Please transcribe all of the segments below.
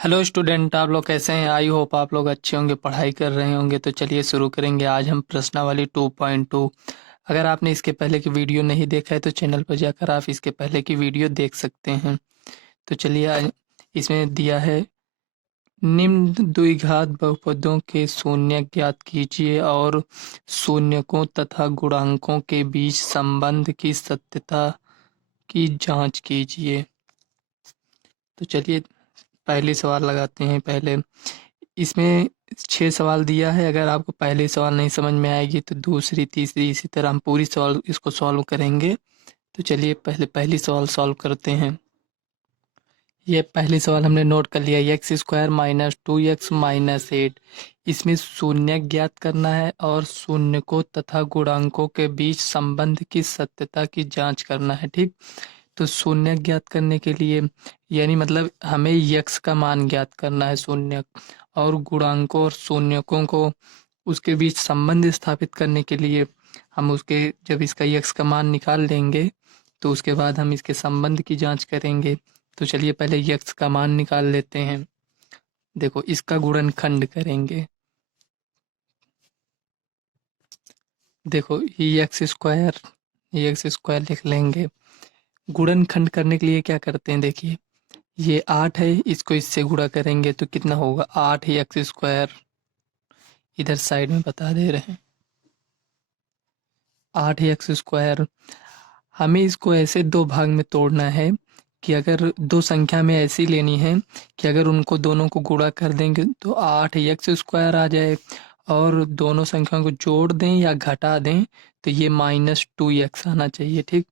Hello student, आप लोग कैसे हैं? आई होप आप लोग अच्छे होंगे, पढ़ाई कर रहे होंगे। तो चलिए शुरू करेंगे। आज हम प्रश्नावली 2.2। अगर आपने इसके पहले की वीडियो नहीं देखा है तो चैनल पर जाकर आप इसके पहले की वीडियो देख सकते हैं। तो चलिए, आज इसमें दिया है निम्न द्विघात बहुपदों के शून्य ज्ञात कीजिए और शून्यकों तथा गुणांकों के बीच संबंध की सत्यता की जांच कीजिए। तो चलिए पहले सवाल लगाते हैं। पहले इसमें 6 सवाल दिया है। अगर आपको पहले सवाल नहीं समझ में आएगी तो दूसरी, तीसरी, इसी तरह हम पूरी सवाल इसको सॉल्व करेंगे। तो चलिए पहले पहली सवाल सॉल्व करते हैं। ये पहली सवाल हमने नोट कर लिया, x square minus 2x minus 8। इसमें शून्य ज्ञात करना है और शून्यकों तथा गुणांकों के बीच संबंध की सत्यता की जांच करना है। ठीक, तो शून्य ज्ञात करने के लिए यानी मतलब हमें यक्स का मान ज्ञात करना है शून्य, और गुणांकों और शून्यकों को उसके बीच संबंध स्थापित करने के लिए हम उसके जब इसका यक्स का मान निकाल लेंगे तो उसके बाद हम इसके संबंध की जांच करेंगे। तो चलिए पहले यक्स का मान निकाल लेते हैं। देखो, इसका गुणनखंड करेंगे। देखो ये एक्स स्क्वायर लिख लेंगे। गुणनखंड करने के लिए क्या करते हैं, देखिए ये 8 है, इसको इससे गुणा करेंगे तो कितना होगा, 8 एक्स स्क्वायर। इधर साइड में बता दे रहे हैं, 8 एक्स स्क्वायर। हमें इसको ऐसे दो भाग में तोड़ना है कि अगर दो संख्या में ऐसी लेनी है कि अगर उनको दोनों को गुणा कर देंगे तो 8 एक्स स्क्वायर आ जाए, और दोनों संख्याओं को जोड़ दें या घटा दें तो ये -2x आना चाहिए। ठीक,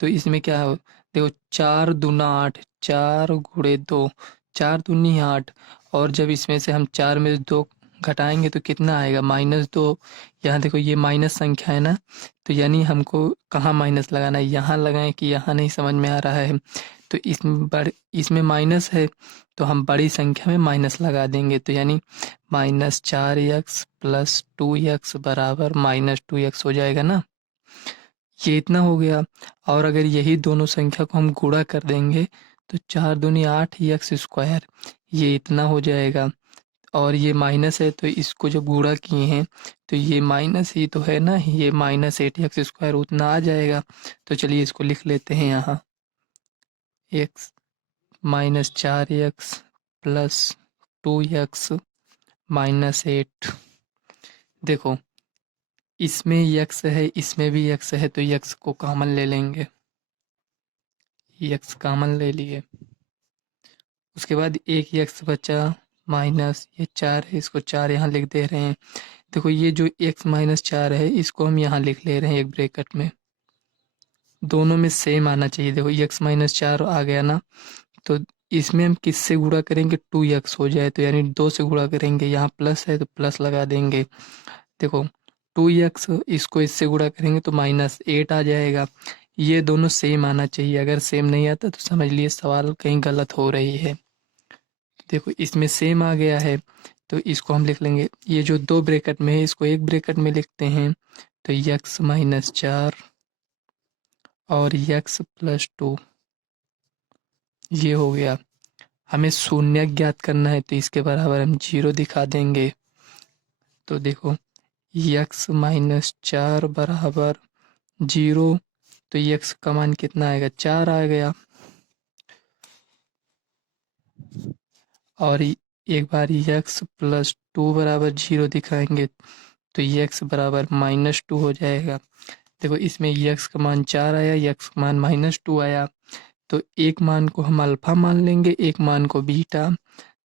तो इसमें क्या हो, देखो 4 दूना 8, 4 × 2, 4 दूनी 8, और जब इसमें से हम 4 में से 2 घटाएंगे तो कितना आएगा, -2। यहाँ देखो ये माइनस संख्या है ना, तो यानी हमको कहाँ माइनस लगाना है, यहाँ लगाएं कि यहाँ, नहीं समझ में आ रहा है। तो इसमें माइनस है तो हम बड़ी संख्या में माइनस लगा देंगे, तो यानी -4x + 2x बराबर -2x हो जाएगा ना। ये इतना हो गया। और अगर यही दोनों संख्या को हम गुणा कर देंगे तो 4 दूनी 8 एक्स स्क्वायर, ये इतना हो जाएगा। और ये माइनस है तो इसको जब गुणा किए हैं तो ये माइनस ही तो है ना, ये -8 एक्स स्क्वायर उतना आ जाएगा। तो चलिए इसको लिख लेते हैं यहाँ, एक्स -4x + 2x -8। देखो इसमें यक्स है, इसमें भी यक्स है, तो यक्स को कॉमन ले लेंगे। यक्स कॉमन ले लिए, उसके बाद एक यक्स बचा, माइनस ये 4 है, इसको 4 यहाँ लिख दे रहे हैं। देखो ये जो x -4 है इसको हम यहाँ लिख ले रहे हैं एक ब्रैकेट में। दोनों में सेम आना चाहिए। देखो x -4 आ गया ना, तो इसमें हम किससे गुणा करेंगे, 2x हो जाए, तो यानी 2 से गुणा करेंगे। यहाँ प्लस है तो प्लस लगा देंगे। देखो 2x, इसको इससे गुणा करेंगे तो -8 आ जाएगा। ये दोनों सेम आना चाहिए, अगर सेम नहीं आता तो समझ लिए सवाल कहीं गलत हो रही है। देखो इसमें सेम आ गया है तो इसको हम लिख लेंगे। ये जो दो ब्रैकेट में है इसको एक ब्रैकेट में लिखते हैं, तो x -4 और x + 2, ये हो गया। हमें शून्य ज्ञात करना है तो इसके बराबर हम 0 दिखा देंगे। तो देखो x -4 बराबर 0, तो x का मान कितना आएगा, 4 आ गया। और एक बार x + 2 बराबर 0 दिखाएंगे तो x बराबर -2 हो जाएगा। देखो इसमें x का मान 4 आया, x का मान -2 आया, तो एक मान को हम अल्फा मान लेंगे, एक मान को बीटा।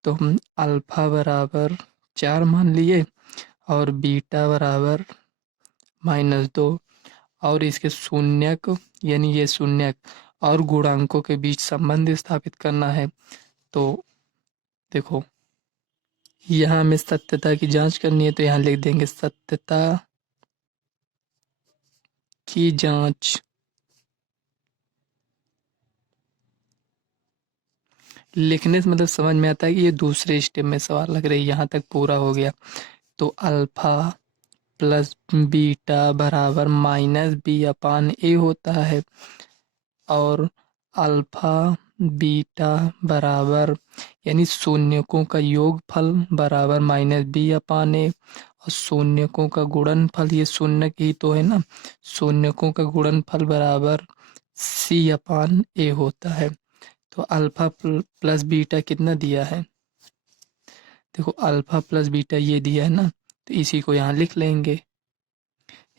तो हम अल्फा बराबर 4 मान लिए और बीटा बराबर -2, और इसके शून्यक यानी ये शून्यक और गुणांकों के बीच संबंध स्थापित करना है। तो देखो यहाँ हमें सत्यता की जांच करनी है, तो यहाँ लिख देंगे सत्यता की जांच। लिखने से मतलब समझ में आता है कि ये दूसरे स्टेप में सवाल लग रही है। यहाँ तक पूरा हो गया, तो अल्फा प्लस बीटा बराबर -b/a होता है, और अल्फा बीटा बराबर यानी शून्यकों का योगफल बराबर माइनस बी अपान ए, और शून्यकों का गुणनफल, ये शून्य ही तो है ना, शून्यकों का गुणनफल बराबर सी अपान ए होता है। तो अल्फा प्लस बीटा कितना दिया है, देखो अल्फा प्लस बीटा ये दिया है ना, तो इसी को यहाँ लिख लेंगे।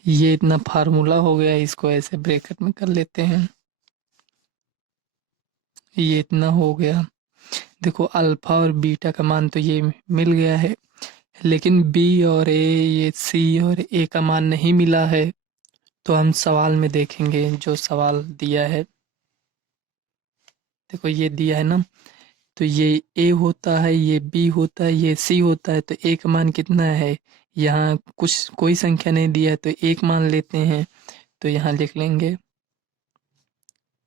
ये इतना फार्मूला हो गया, इसको ऐसे ब्रैकेट में कर लेते हैं, ये इतना हो गया। देखो अल्फा और बीटा का मान तो ये मिल गया है, लेकिन बी और ए, ये सी और ए का मान नहीं मिला है। तो हम सवाल में देखेंगे, जो सवाल दिया है, देखो ये दिया है ना, तो ये ए होता है, ये बी होता है, ये सी होता है, तो ए का मान कितना है, यहाँ कुछ कोई संख्या नहीं दिया है तो एक मान लेते हैं। तो यहाँ लिख लेंगे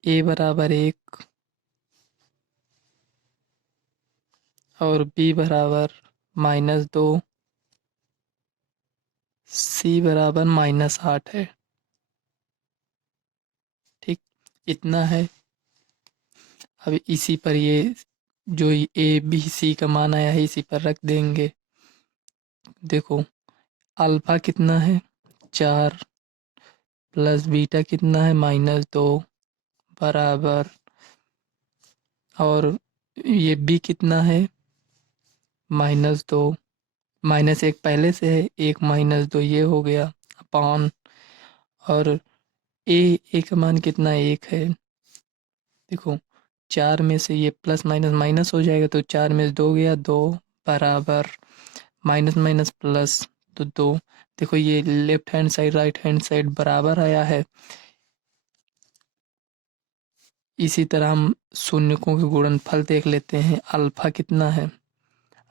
ए बराबर 1 और बी बराबर -2, सी बराबर -8 है। ठीक, इतना है। अब इसी पर ये जो ए बी सी का मान आया है इसी पर रख देंगे। देखो अल्फा कितना है 4, प्लस बीटा कितना है -2 बराबर, और ये बी कितना है -2, -1 पहले से है, 1 -2 ये हो गया अपान, और ए का मान कितना 1 है। देखो 4 में से ये प्लस माइनस माइनस हो जाएगा, तो 4 में से 2 गया 2 बराबर माइनस माइनस प्लस, तो 2। देखो ये left hand side right hand side बराबर आया है। इसी तरह हम शून्यकों के गुणनफल देख लेते हैं। अल्फा कितना है,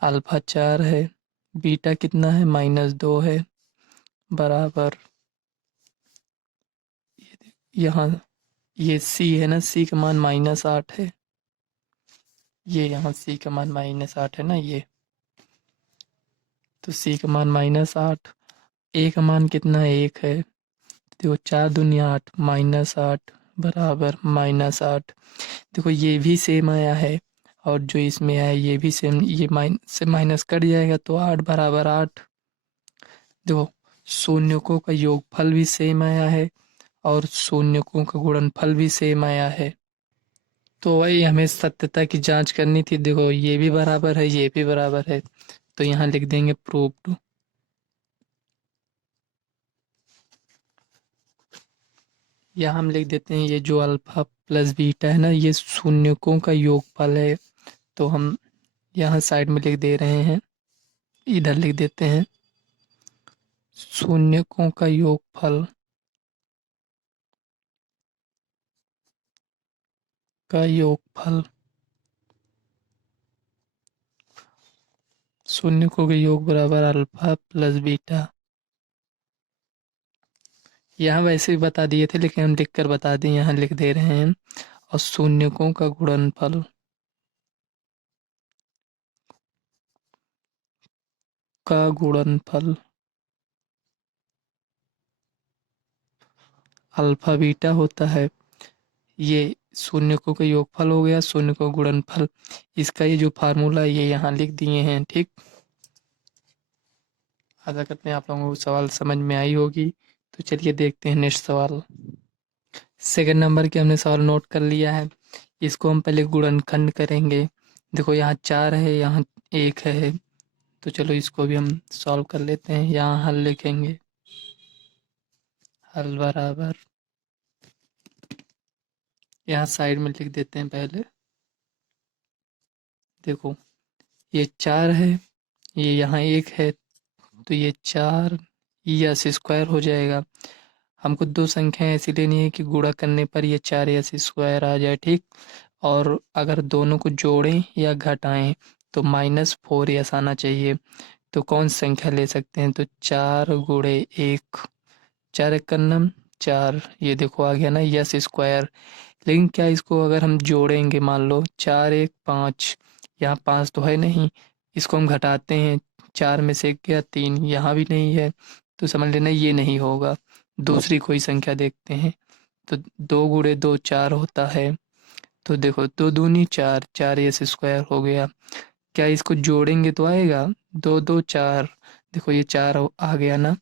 अल्फा 4 है, बीटा कितना है -2 है बराबर, यहाँ ये सी है ना, सी का मान -8 है, ये यहाँ सी का मान -8 है ना ये, तो सी का मान -8, ए का मान कितना है 1 है, देखो 4 दूनी 8 -8 बराबर -8। देखो ये भी सेम आया है, और जो इसमें आया ये भी सेम, ये से माइनस कट जाएगा तो 8 बराबर 8। देखो शून्यकों का योगफल भी सेम आया है और शून्यकों का गुणनफल भी सेम आया है। तो वही हमें सत्यता की जांच करनी थी। देखो ये भी बराबर है, ये भी बराबर है, तो यहाँ लिख देंगे प्रूव्ड। यहाँ हम लिख देते हैं ये जो अल्फा प्लस बीटा है ना, ये शून्यकों का योगफल है। तो हम यहाँ साइड में लिख दे रहे हैं, इधर लिख देते हैं शून्यकों का योगफल का योगफल, शून्यकों के योग बराबर अल्फा प्लस बीटा। यहाँ वैसे भी बता दिए थे, लेकिन हम लिख कर बता दें, यहाँ लिख दे रहे हैं, और शून्यकों का गुणनफल का गुणनफल अल्फा बीटा होता है। ये शून्यकों का योगफल हो गया, शून्यकों का गुणनफल, इसका ये जो फार्मूला है ये यहाँ लिख दिए हैं। ठीक, आशा करते हैं आप लोगों को सवाल समझ में आई होगी। तो चलिए देखते हैं नेक्स्ट सवाल। सेकंड नंबर के हमने सवाल नोट कर लिया है, इसको हम पहले गुणनखंड करेंगे। देखो यहाँ 4 है, यहाँ 1 है, तो चलो इसको भी हम सॉल्व कर लेते हैं। यहाँ हल लिखेंगे, हल बराबर, यहाँ साइड में लिख देते हैं पहले। देखो ये 4 है, ये यहाँ 1 है, तो ये 4 यस स्क्वायर हो जाएगा। हमको दो संख्याएं ऐसी लेनी है कि गुणा करने पर ये 4 यस स्क्वायर आ जाए। ठीक, और अगर दोनों को जोड़ें या घटाएं तो -4 यस आना चाहिए। तो कौन सी संख्या ले सकते हैं, तो 4 गुणे 1, 4 एक का नम 4, ये देखो आ गया ना यस स्क्वायर। लेकिन क्या इसको अगर हम जोड़ेंगे, मान लो 4 1 5, यहाँ 5 तो है नहीं, इसको हम घटाते हैं, 4 में से 1 गया 3, यहाँ भी नहीं है, तो समझ लेना ये नहीं होगा। दूसरी कोई संख्या देखते हैं, तो 2 गुणे 2 4 होता है, तो देखो दो दूनी चार, चार एस स्क्वायर हो गया। क्या इसको जोड़ेंगे तो आएगा? दो दो चार, देखो ये चार आ गया ना,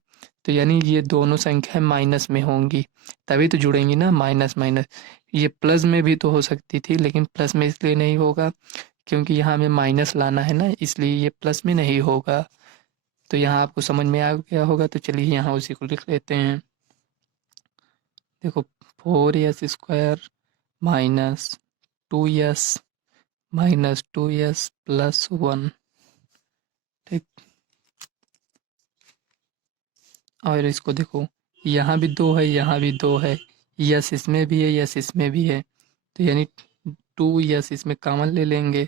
तो यानी ये दोनों संख्याएं माइनस में होंगी, तभी तो जुड़ेंगी ना, माइनस माइनस। ये प्लस में भी तो हो सकती थी, लेकिन प्लस में इसलिए नहीं होगा क्योंकि यहाँ हमें माइनस लाना है ना, इसलिए ये प्लस में नहीं होगा। तो यहाँ आपको समझ में आ गया होगा, तो चलिए यहाँ उसी को लिख लेते हैं। देखो four S square minus two S minus two S plus one. ठीक, और इसको देखो, यहाँ भी दो है, यहाँ भी दो है, यस इसमें भी है, यस इसमें भी है, तो यानी टू यस इसमें कॉमन ले लेंगे,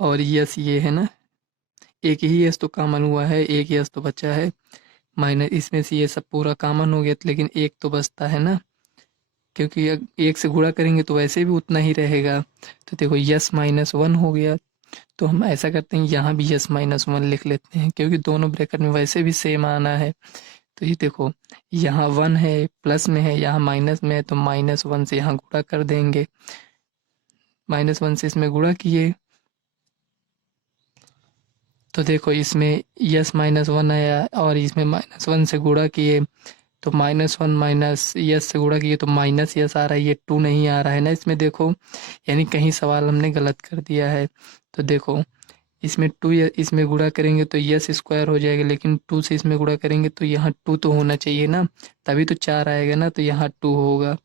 और यस ये है ना, एक ही यस तो कॉमन हुआ है, एक यस तो बचा है, माइनस इसमें से ये सब पूरा कॉमन हो गया, लेकिन एक तो बचता है ना, क्योंकि एक से गुणा करेंगे तो वैसे भी उतना ही रहेगा। तो देखो यस माइनस वन हो गया, तो हम ऐसा करते हैं यहाँ भी यस माइनस वन लिख लेते हैं, क्योंकि दोनों ब्रैकेट में वैसे भी सेम आना है। तो ये देखो, यहाँ वन है, प्लस में है, यहाँ माइनस में है, तो माइनस वन से यहाँ गुणा कर देंगे, माइनस वन से इसमें गुणा किए, तो देखो इसमें यस माइनस वन आया, और इसमें माइनस वन से गुणा किए, तो माइनस वन माइनस यस से गुणा किए तो माइनस यस आ रहा है, ये टू नहीं आ रहा है ना इसमें, देखो यानी कहीं सवाल हमने गलत कर दिया है। तो देखो इसमें टू इसमें गुणा करेंगे तो यस स्क्वायर हो जाएगा, लेकिन टू से इसमें गुणा करेंगे तो यहाँ टू तो होना चाहिए ना, तभी तो चार आएगा ना, तो यहाँ टू होगा।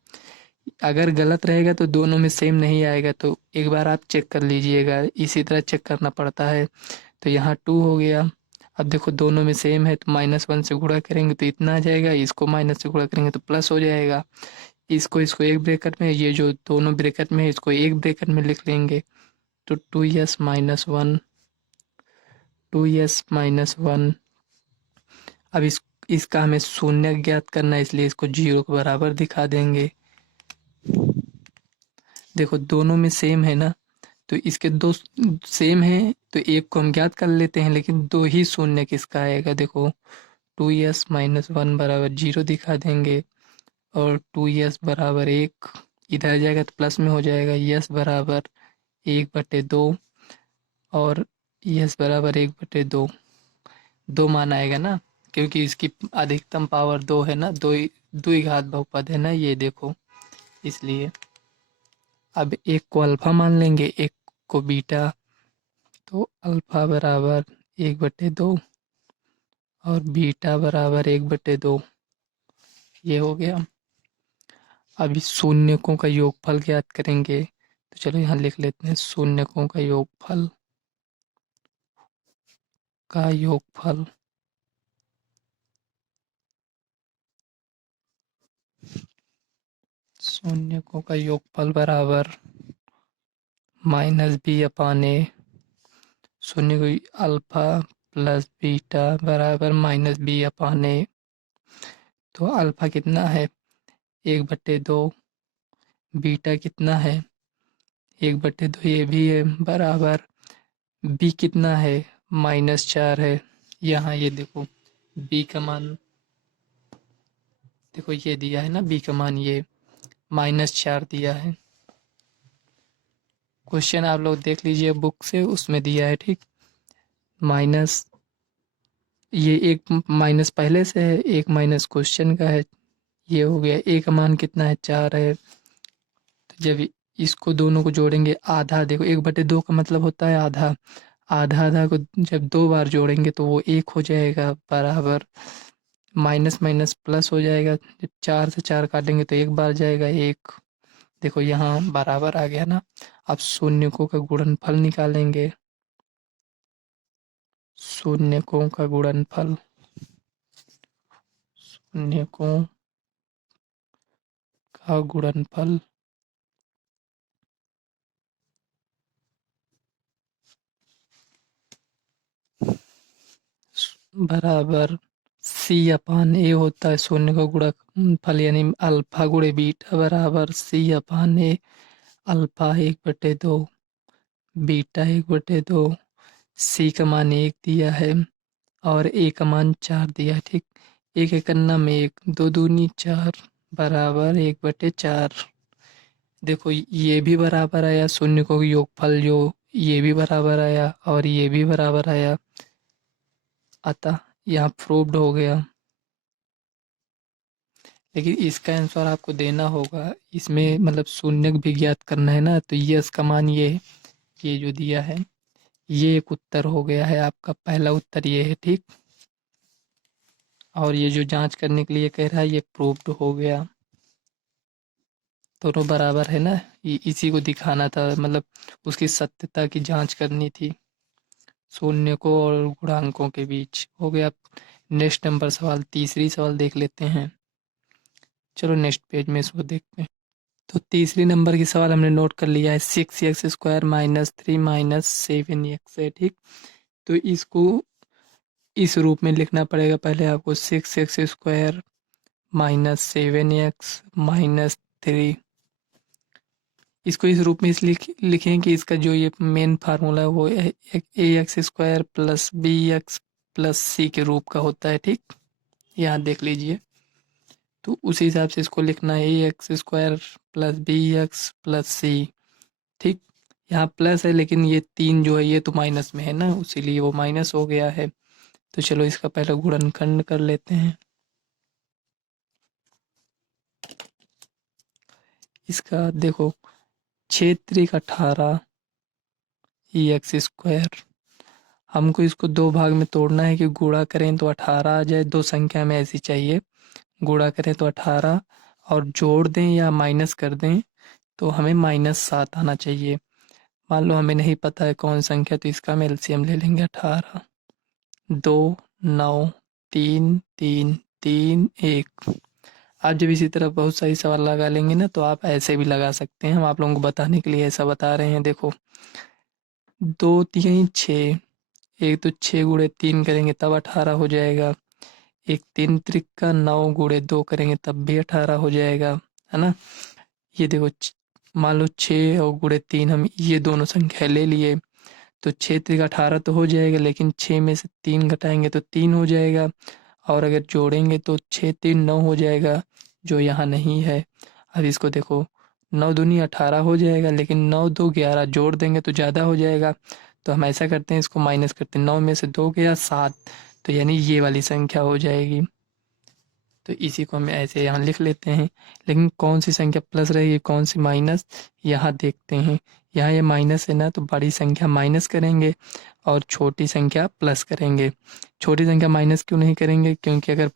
अगर गलत रहेगा तो दोनों में सेम नहीं आएगा, तो एक बार आप चेक कर लीजिएगा, इसी तरह चेक करना पड़ता है। तो यहाँ टू हो गया। अब देखो दोनों में सेम है, तो माइनस वन से गुणा करेंगे तो इतना आ जाएगा, इसको माइनस से गुणा करेंगे तो प्लस हो जाएगा। इसको इसको एक ब्रैकेट में, ये जो दोनों ब्रैकेट में है इसको एक ब्रैकेट में लिख लेंगे, तो two S minus one, two S minus one. अब इसका हमें शून्य ज्ञात करना है, इसलिए इसको जीरो के बराबर दिखा देंगे। देखो दोनों में सेम है ना, तो इसके दो सेम है, तो एक को हम ज्ञात कर लेते हैं, लेकिन दो ही शून्य किसका आएगा, देखो टू एस माइनस वन बराबर जीरो दिखा देंगे, और टू एस बराबर एक, इधर जाएगा तो प्लस में हो जाएगा, यस बराबर एक बटे दो, और यस बराबर एक बटे दो, दो मान आएगा ना, क्योंकि इसकी अधिकतम पावर दो है ना, दो ही घात बहुपद है ना ये, देखो इसलिए। अब एक को अल्फा मान लेंगे, एक को बीटा, तो अल्फा बराबर एक बटे दो, और बीटा बराबर एक बटे दो, ये हो गया। अब इस शून्यकों का योगफल ज्ञात करेंगे, तो चलो यहाँ लिख लेते हैं, शून्यकों का योगफल, का योगफल शून्यकों का योगफल बराबर माइनस बी अपान ए, शून्य को अल्फा प्लस बीटा बराबर माइनस बी अपान ए। तो अल्फा कितना है, एक बटे दो, बीटा कितना है, एक बटे दो ये भी है, बराबर बी कितना है, माइनस चार है। यहाँ ये देखो बी का मान, देखो ये दिया है ना बी का मान, ये माइनस चार दिया है। क्वेश्चन आप लोग देख लीजिए बुक से, उसमें दिया है, ठीक। माइनस ये एक माइनस पहले से है, एक माइनस क्वेश्चन का है, ये हो गया। ए का मान कितना है, चार है। तो जब इसको दोनों को जोड़ेंगे, आधा देखो एक बटे दो का मतलब होता है आधा, आधा आधा को जब दो बार जोड़ेंगे तो वो एक हो जाएगा, बराबर माइनस माइनस प्लस हो जाएगा, जब चार से चार काटेंगे तो एक बार जाएगा एक, देखो यहाँ बराबर आ गया ना। अब शून्यकों का गुणनफल निकालेंगे, शून्यकों का गुणनफल, शून्यकों का गुणनफल बराबर सी अपान ए होता है, शून्य का गुणनफल यानी अल्फा गुणे बीटा बराबर सी अपान ए। अल्फा एक बटे दो, बीटा एक बटे दो, सी का मान एक दिया है, और ए का मान चार दिया है, ठीक। एक एकन्ना में एक, दो दूनी चार, बराबर एक बटे चार। देखो ये भी बराबर आया, शून्य को योगफल जो ये भी बराबर आया और ये भी बराबर आया, अतः यहाँ प्रूव्ड हो गया। लेकिन इसका आंसर आपको देना होगा, इसमें मतलब शून्य भी ज्ञात करना है ना, तो यस का मान ये है, ये जो दिया है ये एक उत्तर हो गया है आपका, पहला उत्तर ये है, ठीक। और ये जो जांच करने के लिए कह रहा है ये प्रूव्ड हो गया, दोनों बराबर है ना, इसी को दिखाना था, मतलब उसकी सत्यता की जांच करनी थी शून्य को और गुणांकों के बीच। हो गया। नेक्स्ट नंबर सवाल, तीसरी सवाल देख लेते हैं। चलो नेक्स्ट पेज में इसको देखते हैं। तो तीसरी नंबर की सवाल हमने नोट कर लिया है, 6x² माइनस 3 माइनस 7x है, ठीक। तो इसको इस रूप में लिखना पड़ेगा, पहले आपको 6x² माइनस 7x माइनस 3, इसको इस रूप में इसलिए लिखें कि इसका जो ये मेन फार्मूला है वो ax² plus bx plus c के रूप का होता है, ठीक। यहाँ देख लीजिए, तो उसी हिसाब से इसको लिखना है ax² plus bx plus c, ठीक। यहाँ प्लस है लेकिन ये 3 जो है ये तो माइनस में है ना, इसीलिए वो माइनस हो गया है। तो चलो इसका पहले गुणनखंड कर लेते हैं। इसका देखो 6 त्रिक 18 x², हमको इसको दो भाग में तोड़ना है कि गुणा करें तो 18 आ जाए, दो संख्या में ऐसी चाहिए, गुणा करें तो 18 और जोड़ दें या माइनस कर दें तो हमें -7 आना चाहिए। मान लो हमें नहीं पता है कौन संख्या, तो इसका हम एलसीएम ले लेंगे, 18 2 9 3 3 3 1। आप जब इसी तरह बहुत सारी सवाल लगा लेंगे ना तो आप ऐसे भी लगा सकते हैं, हम आप लोगों को बताने के लिए ऐसा बता रहे हैं। देखो 2 3 6, एक तो 6 गुणे 3 करेंगे तब 18 हो जाएगा, एक 3 त्रिका 9 गुणे 2 करेंगे तब भी 18 हो जाएगा, है ना। ये देखो मान लो 6 और गुणे 3 हम ये दोनों संख्या ले लिए, तो 6 त्रिक 18 तो हो जाएगा, लेकिन 6 में से 3 घटाएंगे तो 3 हो जाएगा, और अगर जोड़ेंगे तो 6 3 9 हो जाएगा, जो यहाँ नहीं है। अब इसको देखो 9 दूनी 18 हो जाएगा, लेकिन 9 2 11 जोड़ देंगे तो ज़्यादा हो जाएगा, तो हम ऐसा करते हैं इसको माइनस करते हैं, 9 में से 2 गया 7, तो यानी ये वाली संख्या हो जाएगी। तो इसी को हम ऐसे यहाँ लिख लेते हैं, लेकिन कौन सी संख्या प्लस रहेगी कौन सी माइनस, यहाँ देखते हैं। यहाँ ये माइनस है ना, तो बड़ी संख्या माइनस करेंगे और छोटी संख्या प्लस करेंगे। छोटी संख्या माइनस क्यों नहीं करेंगे, क्योंकि अगर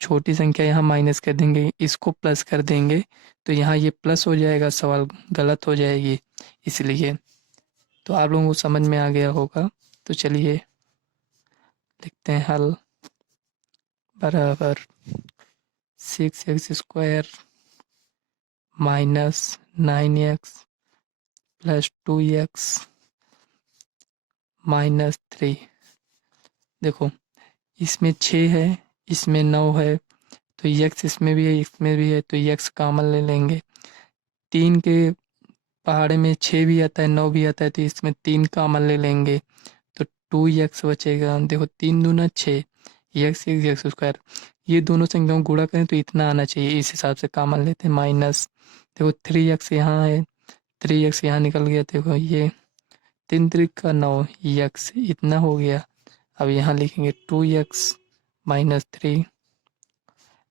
छोटी संख्या यहाँ माइनस कर देंगे, इसको प्लस कर देंगे तो यहाँ ये प्लस हो जाएगा, सवाल गलत हो जाएगी, इसलिए। तो आप लोगों को समझ में आ गया होगा। तो चलिए लिखते हैं हल, बराबर 6x² minus 9x plus 2x minus 3। देखो इसमें 6 है, इसमें 9 है, तो x इसमें भी है इसमें भी है, तो x कॉमन ले लेंगे। 3 के पहाड़े में 6 भी आता है 9 भी आता है, तो इसमें 3 कॉमन ले लेंगे, तो 2x बचेगा। देखो 3 दूना 6, x² ये दोनों संख्याओं गुणा करें तो इतना आना चाहिए, इस हिसाब से कॉमन लेते हैं, माइनस। देखो 3x यहाँ है, 3x यहाँ निकल गया, देखो ये 3 त्रिक का 9 x इतना हो गया। अब यहाँ लिखेंगे 2x माइनस 3।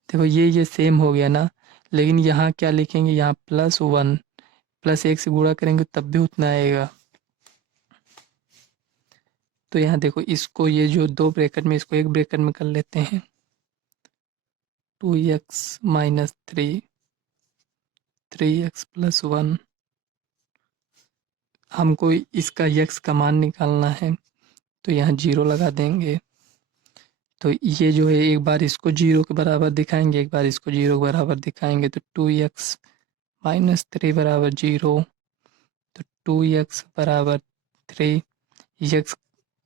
देखो ये सेम हो गया ना, लेकिन यहाँ क्या लिखेंगे, यहाँ +1, प्लस 1 से गुणा करेंगे तब भी उतना आएगा। तो यहाँ देखो इसको ये जो दो ब्रैकेट में, इसको एक ब्रैकेट में कर लेते हैं, 2x माइनस 3 3x प्लस 1। हमको इसका x का मान निकालना है, तो यहाँ 0 लगा देंगे। तो ये जो है एक बार इसको 0 के बराबर दिखाएंगे, एक बार इसको 0 के बराबर दिखाएंगे, तो 2x माइनस 3 बराबर 0, तो 2x बराबर 3। x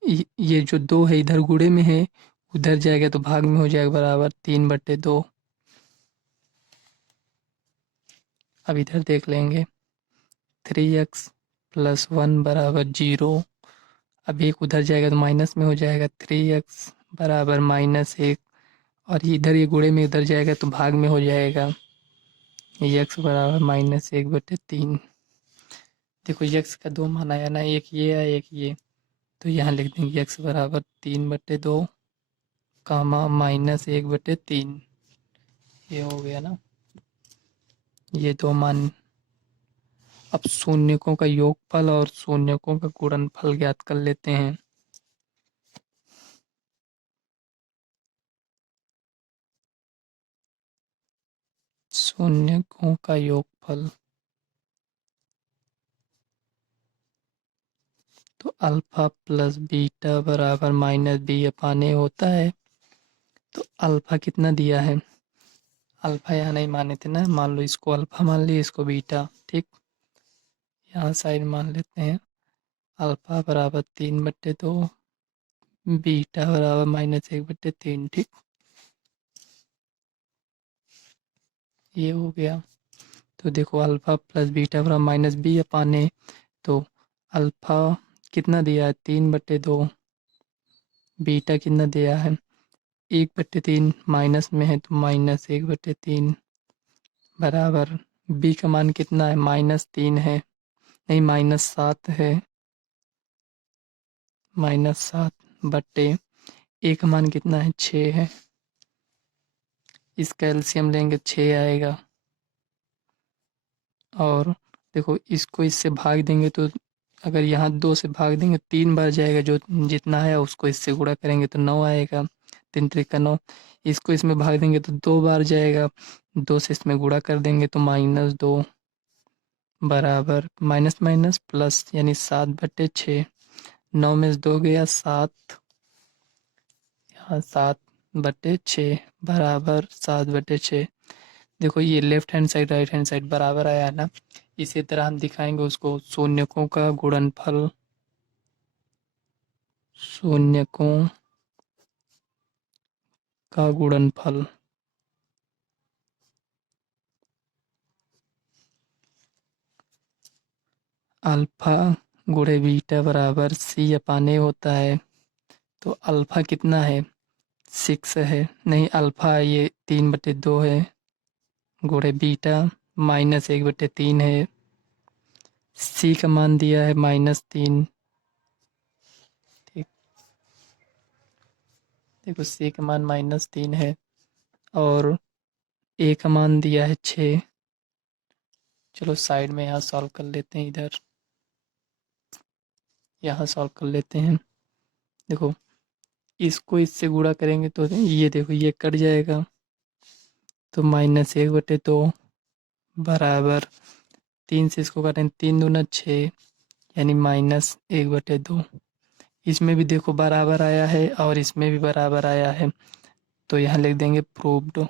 ये जो 2 है इधर गुणे में है, उधर जाएगा तो भाग में हो जाएगा, बराबर 3/2। अब इधर देख लेंगे, 3x प्लस 1 बराबर 0। अब एक उधर जाएगा तो माइनस में हो जाएगा, 3x बराबर -1, और इधर ये गुणे में इधर जाएगा तो भाग में हो जाएगा, यक्स बराबर -1/3। देखो यक्स का दो मान आया ना, एक ये है एक ये, तो यहाँ लिख देंगे यक्स बराबर 3/2 कामा -1/3। ये हो गया ना, ये दो मान। अब शून्यकों का योगफल और शून्यकों का गुणनफल ज्ञात कर लेते हैं। शून्यकों का योगफल, तो अल्फा प्लस बीटा बराबर -b/a होता है। तो अल्फा कितना दिया है, अल्फा यहाँ नहीं माने थे ना, मान लो इसको अल्फा मान लिया, इसको बीटा, ठीक। यहाँ साइड मान लेते हैं, अल्फा बराबर 3/2, बीटा बराबर -1/3, ठीक। ये हो गया। तो देखो अल्फा प्लस बीटा बराबर -b/a, तो अल्फा कितना दिया है 3/2, बीटा कितना दिया है 1/3, माइनस में है तो -1/3 बराबर, बी का मान कितना है -3 है, नहीं -7 है, -7 बट्टे ए का मान कितना है 6 है। इसका एलसीएम लेंगे 6 आएगा। और देखो इसको इससे भाग देंगे तो अगर यहाँ 2 से भाग देंगे 3 बार जाएगा, जो जितना है उसको इससे गुणा करेंगे तो 9 आएगा, 3 त्रिका 9। इसको इसमें भाग देंगे तो 2 बार जाएगा, 2 से इसमें गुणा कर देंगे तो -2 बराबर माइनस माइनस प्लस, यानी 7/6। 9 में से 2 गया 7, यहाँ 7/6 बराबर 7/6। देखो ये left hand side right hand side बराबर आया ना। इसी तरह हम दिखाएंगे उसको, शून्यकों का गुणनफल, शून्यकों का गुणनफल, अल्फा गुणे बीटा बराबर c/a होता है। तो अल्फा कितना है 6 है, नहीं अल्फा ये 3/2 है, गुणे बीटा -1/3 है, सी का मान दिया है -3, ठीक। देखो सी का मान -3 है और ए का मान दिया है 6। चलो साइड में यहाँ सॉल्व कर लेते हैं, इधर यहाँ सॉल्व कर लेते हैं। देखो इसको इससे गुणा करेंगे तो ये देखो ये कट जाएगा, तो -1/2 बराबर 3 से इसको काटें 3 दूना 6, यानी -1/2। इसमें भी देखो बराबर आया है और इसमें भी बराबर आया है, तो यहाँ लिख देंगे प्रूव्ड।